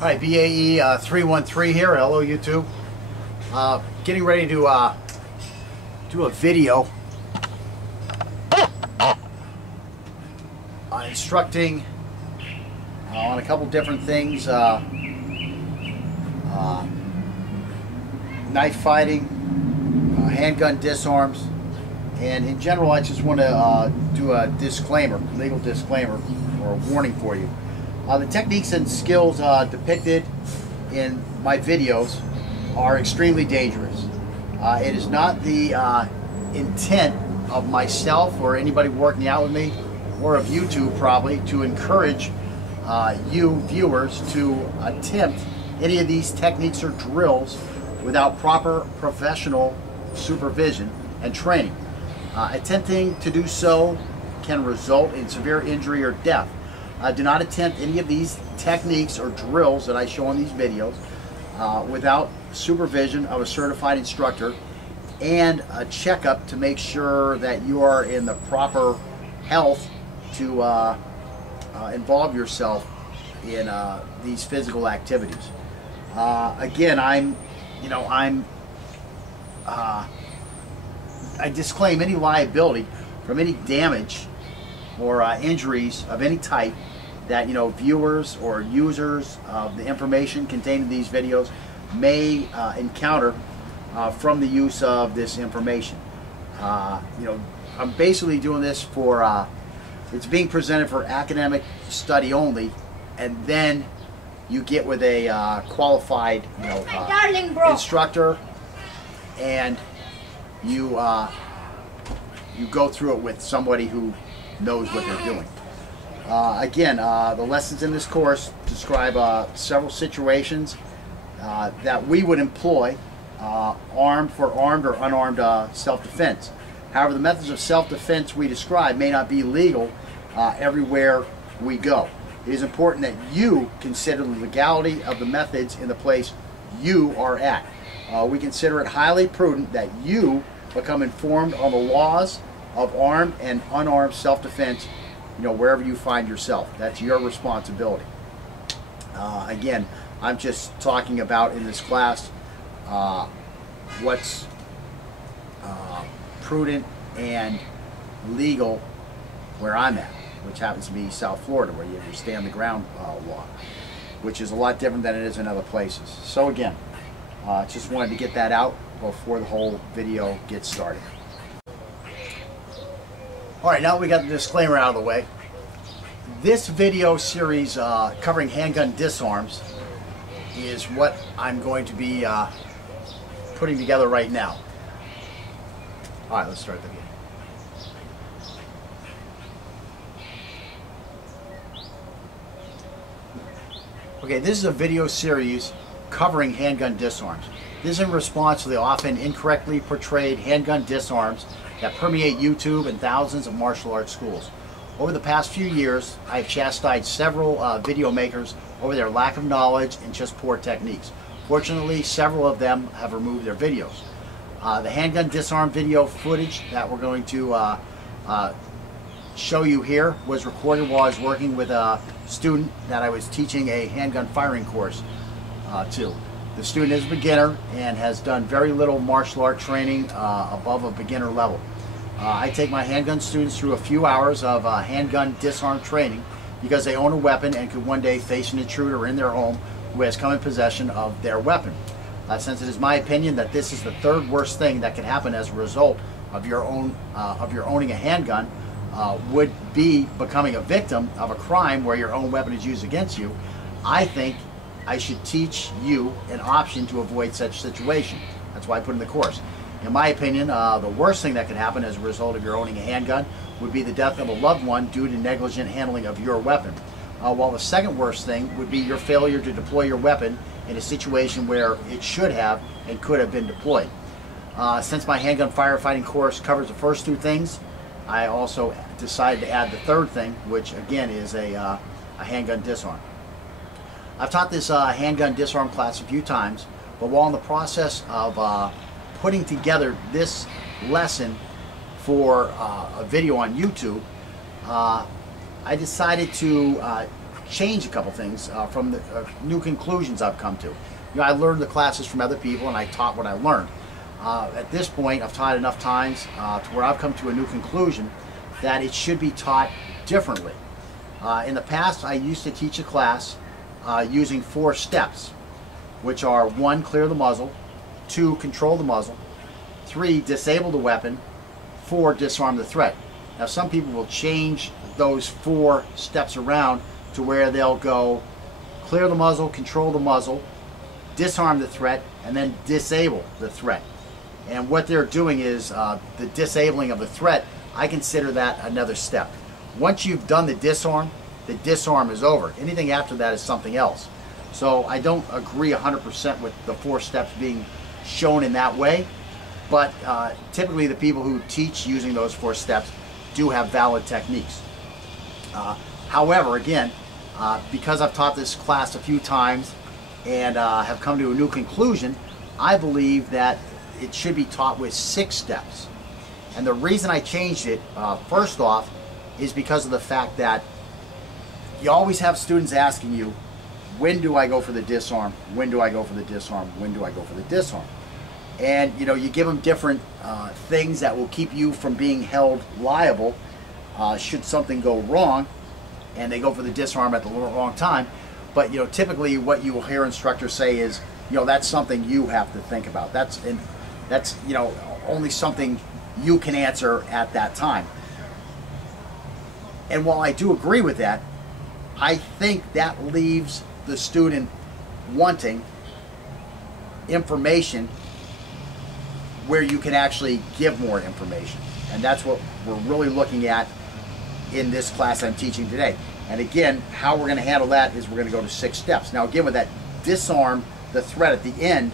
All right, BAE 313 here. Hello, YouTube. Getting ready to do a video instructing on a couple different things. Knife fighting, handgun disarms, and in general, I just want to do a disclaimer, legal disclaimer, or a warning for you. The techniques and skills depicted in my videos are extremely dangerous. It is not the intent of myself or anybody working out with me, or of YouTube probably, to encourage you viewers to attempt any of these techniques or drills without proper professional supervision and training. Attempting to do so can result in severe injury or death. Do not attempt any of these techniques or drills that I show on these videos without supervision of a certified instructor and a checkup to make sure that you are in the proper health to involve yourself in these physical activities. Again, I disclaim any liability from any damage or injuries of any type that viewers or users of the information contained in these videos may encounter from the use of this information. I'm basically doing this for it's being presented for academic study only, and then you get with a qualified instructor, and you go through it with somebody who knows what they're doing. Again, the lessons in this course describe several situations that we would employ armed or unarmed self-defense. However, the methods of self-defense we describe may not be legal everywhere we go. It is important that you consider the legality of the methods in the place you are at. We consider it highly prudent that you become informed on the laws of armed and unarmed self-defense, wherever you find yourself. That's your responsibility. Again, I'm just talking about in this class what's prudent and legal where I'm at, which happens to be South Florida, where you have your stand the ground law, which is a lot different than it is in other places. So again, just wanted to get that out before the whole video gets started. Alright, now we got the disclaimer out of the way. This video series covering handgun disarms is what I'm going to be putting together right now. Alright, let's start the video. Okay, this is a video series covering handgun disarms. This is in response to the often incorrectly portrayed handgun disarms that permeate YouTube and thousands of martial arts schools. Over the past few years, I have chastised several video makers over their lack of knowledge and just poor techniques. Fortunately, several of them have removed their videos. The handgun disarm video footage that we're going to show you here was recorded while I was working with a student that I was teaching a handgun firing course to. The student is a beginner and has done very little martial art training above a beginner level. I take my handgun students through a few hours of handgun disarm training because they own a weapon and could one day face an intruder in their home who has come in possession of their weapon. Since it is my opinion that this is the third worst thing that can happen as a result of your owning a handgun, would be becoming a victim of a crime where your own weapon is used against you, I think I should teach you an option to avoid such situation. That's why I put in the course. In my opinion, the worst thing that could happen as a result of your owning a handgun would be the death of a loved one due to negligent handling of your weapon. While the second worst thing would be your failure to deploy your weapon in a situation where it should have and could have been deployed. Since my handgun firefighting course covers the first two things, I also decided to add the third thing, which again is a handgun disarm. I've taught this handgun disarm class a few times, but while in the process of putting together this lesson for a video on YouTube, I decided to changed a couple things from the new conclusions I've come to. I learned the classes from other people and I taught what I learned. At this point, I've taught enough times to where I've come to a new conclusion that it should be taught differently. In the past, I used to teach a class using 4 steps, which are 1, clear the muzzle, 2, control the muzzle, 3, disable the weapon, 4, disarm the threat. Now some people will change those 4 steps around to where they'll go clear the muzzle, control the muzzle, disarm the threat, and then disable the threat. And what they're doing is the disabling of the threat, I consider that another step. Once you've done the disarm is over. Anything after that is something else. So I don't agree 100% with the 4 steps being shown in that way, but typically the people who teach using those 4 steps do have valid techniques. However, again, because I've taught this class a few times and have come to a new conclusion, I believe that it should be taught with 6 steps. And the reason I changed it, first off, is because of the fact that you always have students asking you, when do I go for the disarm? When do I go for the disarm? When do I go for the disarm? And you give them different things that will keep you from being held liable should something go wrong, and they go for the disarm at the wrong time. But typically what you will hear instructors say is, that's something you have to think about. That's only something you can answer at that time. And while I do agree with that, I think that leaves the student wanting information where you can actually give more information. And that's what we're really looking at in this class I'm teaching today. And again, how we're going to handle that is we're going to go to 6 steps. Now again, with that disarm the threat at the end,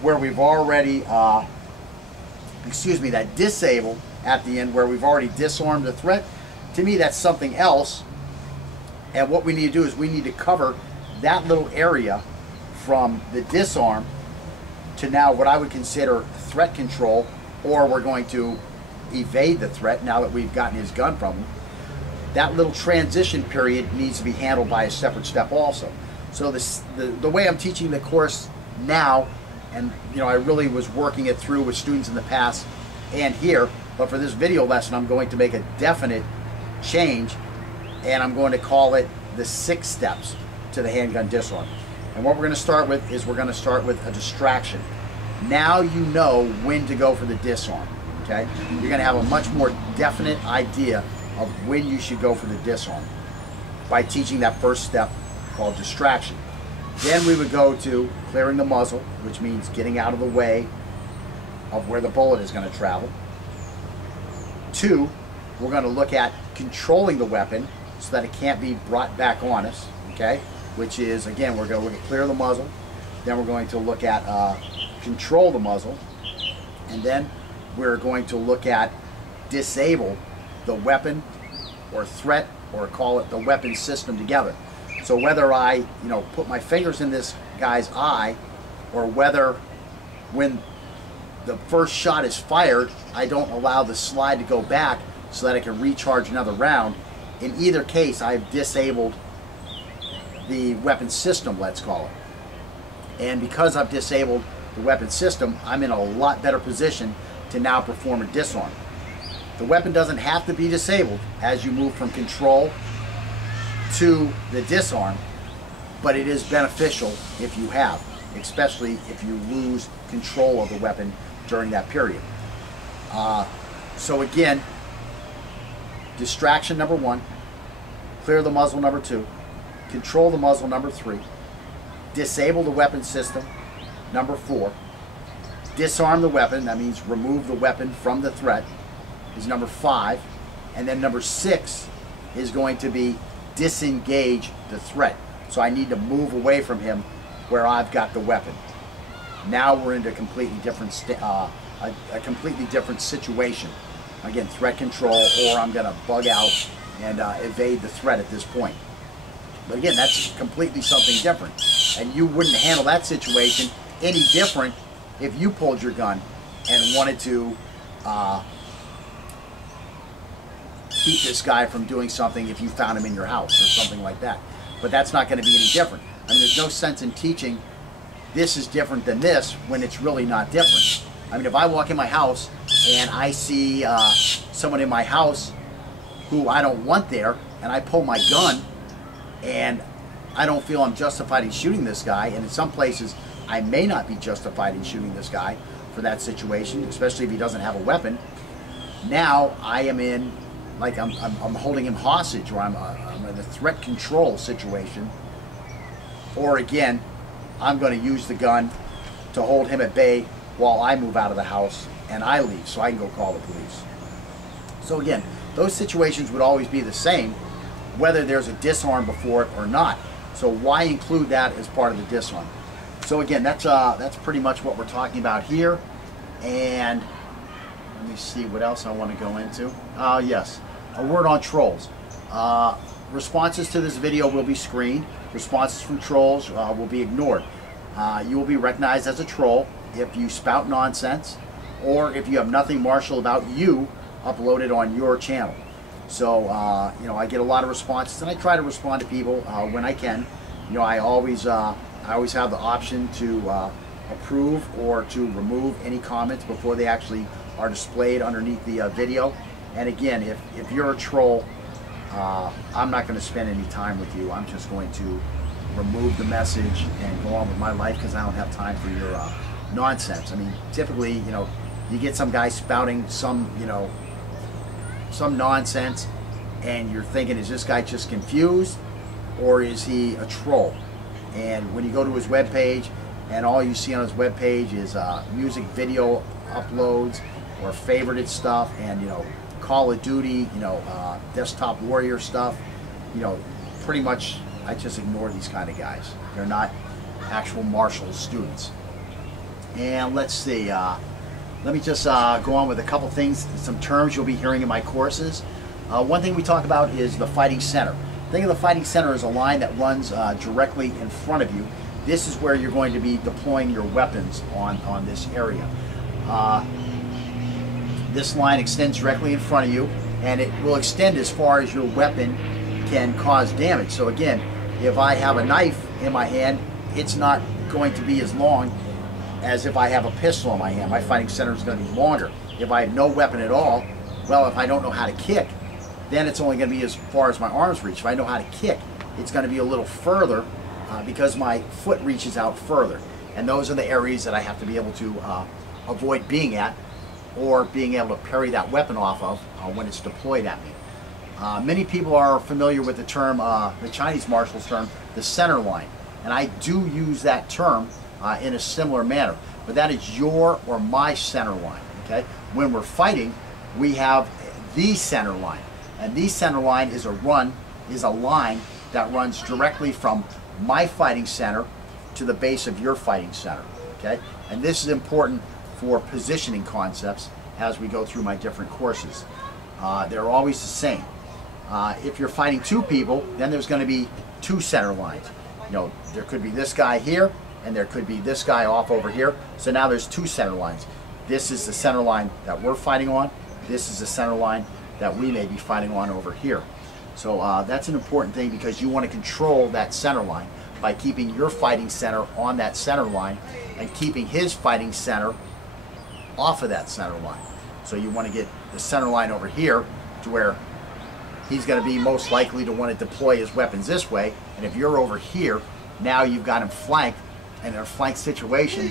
where we've already, that disable at the end where we've already disarmed the threat, to me that's something else. And what we need to do is we need to cover that little area from the disarm to now what I would consider threat control, or we're going to evade the threat now that we've gotten his gun from him. That little transition period needs to be handled by a separate step also. So the way I'm teaching the course now, and I really was working it through with students in the past and here, but for this video lesson I'm going to make a definite change, and I'm going to call it the 6 steps to the handgun disarm. And what we're going to start with is we're going to start with a distraction. Now you know when to go for the disarm, okay? You're going to have a much more definite idea of when you should go for the disarm by teaching that first step called distraction. Then we would go to clearing the muzzle, which means getting out of the way of where the bullet is going to travel. 2, we're going to look at controlling the weapon so that it can't be brought back on us, okay? Which is, again, we're going to look at clear the muzzle, then we're going to look at control the muzzle, and then we're going to look at disable the weapon or threat, or call it the weapon system together. So whether I, put my fingers in this guy's eye, or whether when the first shot is fired, I don't allow the slide to go back so that I can recharge another round. In either case, I've disabled the weapon system, let's call it. And because I've disabled the weapon system, I'm in a lot better position to now perform a disarm. The weapon doesn't have to be disabled as you move from control to the disarm, but it is beneficial if you have, especially if you lose control of the weapon during that period. So again, distraction number 1, clear the muzzle number 2, control the muzzle number 3, disable the weapon system number 4, disarm the weapon, that means remove the weapon from the threat, is number 5, and then number 6 is going to be disengage the threat. So I need to move away from him where I've got the weapon. Now we're into a completely different completely different situation. Again, threat control, or I'm going to bug out and evade the threat at this point. But again, that's completely something different. And you wouldn't handle that situation any different if you pulled your gun and wanted to keep this guy from doing something if you found him in your house or something like that. but that's not going to be any different. I mean, there's no sense in teaching this is different than this when it's really not different. I mean, if I walk in my house and I see someone in my house who I don't want there, and I pull my gun and I don't feel I'm justified in shooting this guy, and in some places I may not be justified in shooting this guy for that situation, especially if he doesn't have a weapon. Now I am in, like, I'm holding him hostage, or I'm in a threat control situation. Or again, I'm going to use the gun to hold him at bay while I move out of the house and I leave so I can go call the police. So again, those situations would always be the same whether there's a disarm before it or not. So why include that as part of the disarm? So again, that's pretty much what we're talking about here. And let me see what else I want to go into. Yes, a word on trolls. Responses to this video will be screened. Responses from trolls will be ignored. You will be recognized as a troll if you spout nonsense, or if you have nothing martial about you uploaded on your channel. So you know, I get a lot of responses, and I try to respond to people when I can. You know, I always have the option to approve or to remove any comments before they actually are displayed underneath the video. And again, if you're a troll, I'm not going to spend any time with you. I'm just going to remove the message and go on with my life, because I don't have time for your nonsense. I mean, typically, you know, you get some guy spouting some, you know, some nonsense, and you're thinking, is this guy just confused, or is he a troll? And when you go to his webpage and all you see on his webpage is music video uploads or favorited stuff, and, you know, Call of Duty, you know, desktop warrior stuff, you know, pretty much I just ignore these kind of guys. They're not actual martial students. And let's see, let me just go on with a couple things, some terms you'll be hearing in my courses. One thing we talk about is the fighting center. Think of the fighting center as a line that runs directly in front of you. This is where you're going to be deploying your weapons on this area. This line extends directly in front of you, and it will extend as far as your weapon can cause damage. So again, if I have a knife in my hand, it's not going to be as long as if I have a pistol in my hand. My fighting center is going to be longer. If I have no weapon at all, well, if I don't know how to kick, then it's only going to be as far as my arms reach. If I know how to kick, it's going to be a little further because my foot reaches out further. And those are the areas that I have to be able to avoid being at, or being able to parry that weapon off of when it's deployed at me. Many people are familiar with the term, the Chinese martial term, the center line. And I do use that term in a similar manner. But that is your or my center line, okay? When we're fighting, we have the center line. And the center line is a line that runs directly from my fighting center to the base of your fighting center, okay? And this is important for positioning concepts as we go through my different courses. They're always the same. If you're fighting two people, then there's going to be two center lines. You know, there could be this guy here, and there could be this guy off over here. So now there's two center lines. This is the center line that we're fighting on. This is the center line that we may be fighting on over here. So that's an important thing, because you want to control that center line by keeping your fighting center on that center line and keeping his fighting center off of that center line. So you want to get the center line over here to where he's going to be most likely to want to deploy his weapons this way. And if you're over here, now you've got him flanked, and in a flanked situation,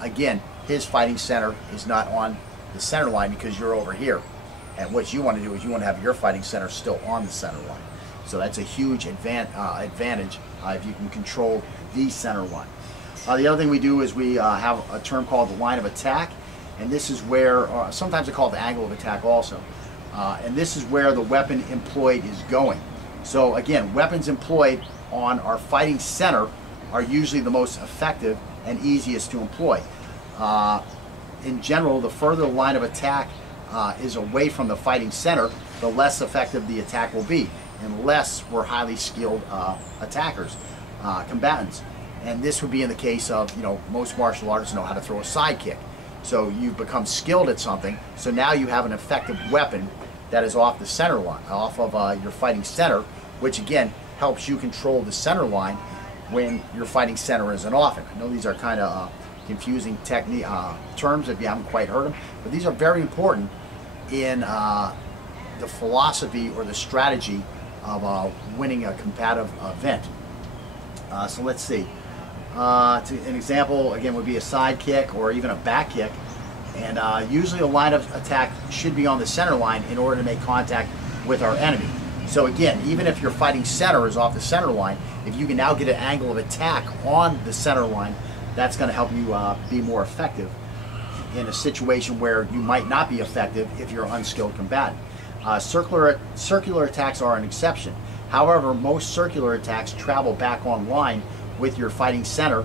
again, his fighting center is not on the center line because you're over here. And what you want to do is you want to have your fighting center still on the center line. So that's a huge advantage if you can control the center line. The other thing we do is we have a term called the line of attack. And this is where, sometimes I call it the angle of attack also. And this is where the weapon employed is going. So again, weapons employed on our fighting center are usually the most effective and easiest to employ. In general, the further the line of attack is away from the fighting center, the less effective the attack will be, unless we're highly skilled attackers, combatants. And this would be in the case of, you know, most martial artists know how to throw a side kick. So you've become skilled at something, so now you have an effective weapon that is off the center line, off of your fighting center, which again helps you control the center line when you're fighting center as an offense. I know these are kind of confusing technique terms if you haven't quite heard them, but these are very important in the philosophy or the strategy of winning a combative event. So let's see. An example again would be a side kick or even a back kick, and usually a line of attack should be on the center line in order to make contact with our enemy. So again, even if you're fighting center is off the center line, if you can now get an angle of attack on the center line, that's going to help you be more effective in a situation where you might not be effective if you're an unskilled combatant. Circular attacks are an exception. However, most circular attacks travel back on line with your fighting center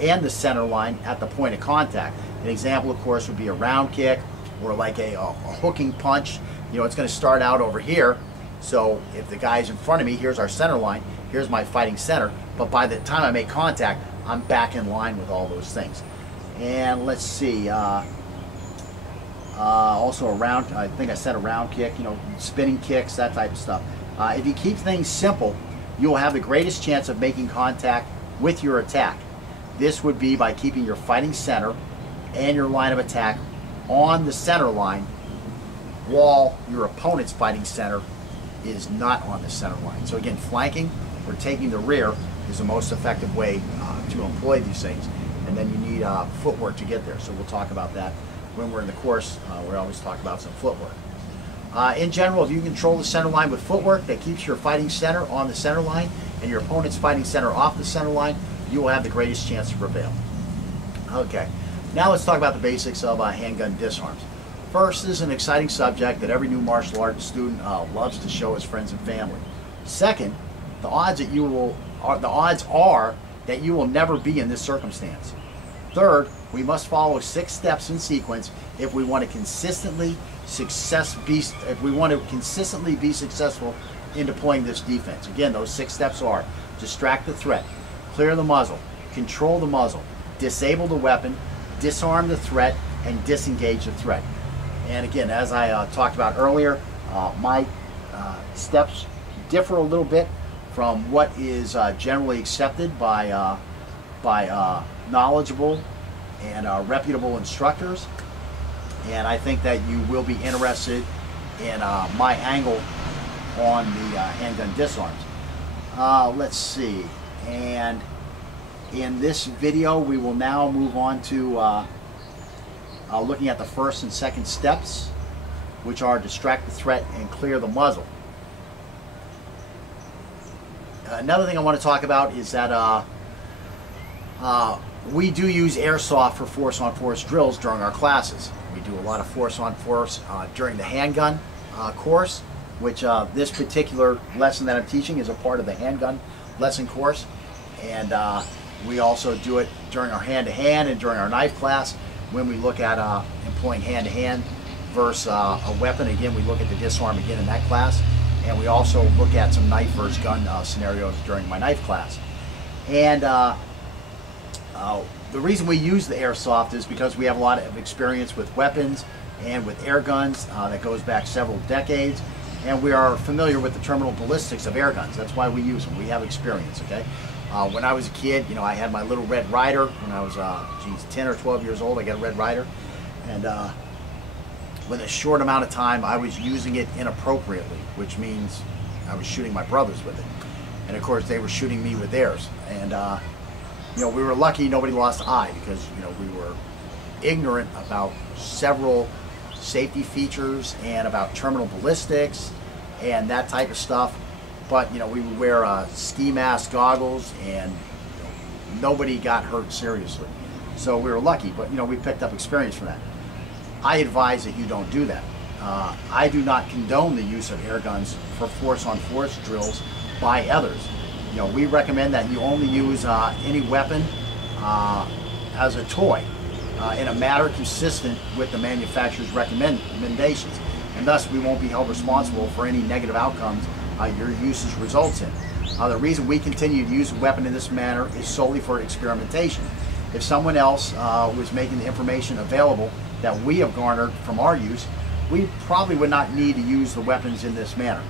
and the center line at the point of contact. An example, of course, would be a round kick or like a hooking punch. You know, it's going to start out over here. So if the guy's in front of me, here's our center line, here's my fighting center, but by the time I make contact, I'm back in line with all those things. And let's see, also a round, I think I said a round kick, you know, spinning kicks, that type of stuff. If you keep things simple, you'll have the greatest chance of making contact with your attack. This would be by keeping your fighting center and your line of attack on the center line while your opponent's fighting center is not on the center line. So again, flanking or taking the rear is the most effective way to employ these things. And then you need footwork to get there. So we'll talk about that when we're in the course. We always talk about some footwork. In general, if you control the center line with footwork that keeps your fighting center on the center line and your opponent's fighting center off the center line, you will have the greatest chance to prevail. Okay, now let's talk about the basics of handgun disarms. First, this is an exciting subject that every new martial arts student loves to show his friends and family. Second, the odds are that you will never be in this circumstance. Third, we must follow 6 steps in sequence if we want to consistently be successful in deploying this defense. Again, those 6 steps are: distract the threat, clear the muzzle, control the muzzle, disable the weapon, disarm the threat, and disengage the threat. And again, as I talked about earlier, my steps differ a little bit from what is generally accepted by knowledgeable and reputable instructors. And I think that you will be interested in my angle on the handgun disarms. Let's see. And in this video, we will now move on to looking at the first and second steps, which are distract the threat and clear the muzzle. Another thing I want to talk about is that we do use airsoft for force-on-force drills during our classes. We do a lot of force-on-force during the handgun course, which this particular lesson that I'm teaching is a part of the handgun lesson course. And we also do it during our hand-to-hand and during our knife class when we look at employing hand-to-hand versus a weapon. Again, we look at the disarm again in that class. And we also look at some knife versus gun scenarios during my knife class. And the reason we use the airsoft is because we have a lot of experience with weapons and with air guns that goes back several decades. And we are familiar with the terminal ballistics of air guns. That's why we use them. We have experience, okay? When I was a kid, you know, I had my little Red Ryder. When I was, 10 or 12 years old, I got a Red Ryder. And with a short amount of time, I was using it inappropriately, which means I was shooting my brothers with it. And of course, they were shooting me with theirs. And, you know, we were lucky nobody lost an eye because, you know, we were ignorant about several safety features and about terminal ballistics and that type of stuff. But, you know, we would wear ski mask, goggles, and you know, nobody got hurt seriously. So we were lucky, but, you know, we picked up experience from that. I advise that you don't do that. I do not condone the use of air guns for force-on-force drills by others. You know, we recommend that you only use any weapon as a toy in a manner consistent with the manufacturer's recommendations, and thus we won't be held responsible for any negative outcomes your usage results in. The reason we continue to use a weapon in this manner is solely for experimentation. If someone else was making the information available that we have garnered from our use, we probably would not need to use the weapons in this manner.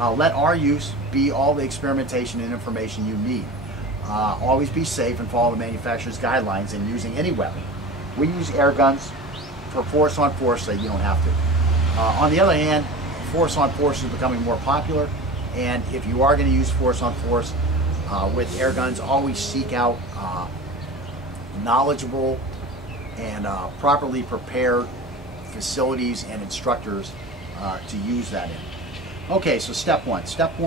Let our use be all the experimentation and information you need. Always be safe and follow the manufacturer's guidelines in using any weapon. We use air guns for force on force, so you don't have to. On the other hand, force on force is becoming more popular, and if you are going to use force on force with air guns, always seek out knowledgeable and properly prepared facilities and instructors to use that in. Okay, so step one. Step one